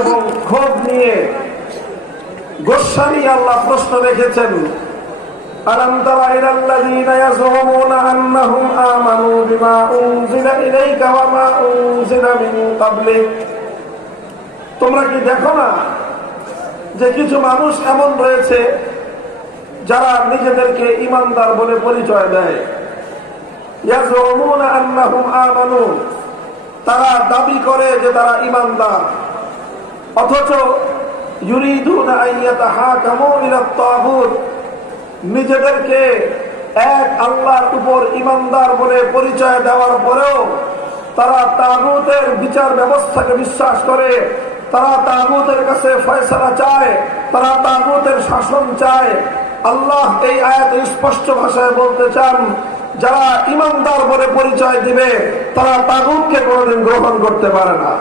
এবং ক্ষোভ নিয়ে গোসা নিয়ে আল্লাহ প্রশ্ন রেখেছেন, আলাম তারা ইলাল্লাযীনা ইয়াযুমুনা আন্নাহুম আমানু বিমা উনজিলা ইলাইকা ওয়া মা উনজিলা মিন ক্বাবলিক। তোমরা কি দেখো না যে কিছু মানুষ এমন রয়েছে যারা নিজেদেরকে ঈমানদার বলে পরিচয় দেয়। ইয়াযুমুনা আন্নাহুম আমানু, তারা দাবি করে যে তারা ঈমানদার, অথচ ইউরিদুনা আইয়াতাহাকামু ইলাত তাগুত, নিজেদেরকে এক আল্লাহর উপর ঈমানদার বলে পরিচয় দেওয়ার পরেও তারা তাগুতের বিচার ব্যবস্থাকে বিশ্বাস করে, তারা তাগুতের কাছে ফয়সালা চায়, তারা তাগুতের শাসন চায়। আল্লাহ এই আয়াতে স্পষ্ট ভাষায় বলতে চান, যারা ঈমানদার বলে পরিচয় দিবে তারা তাগুতকে কোনোদিন গ্রহণ করতে পারে না।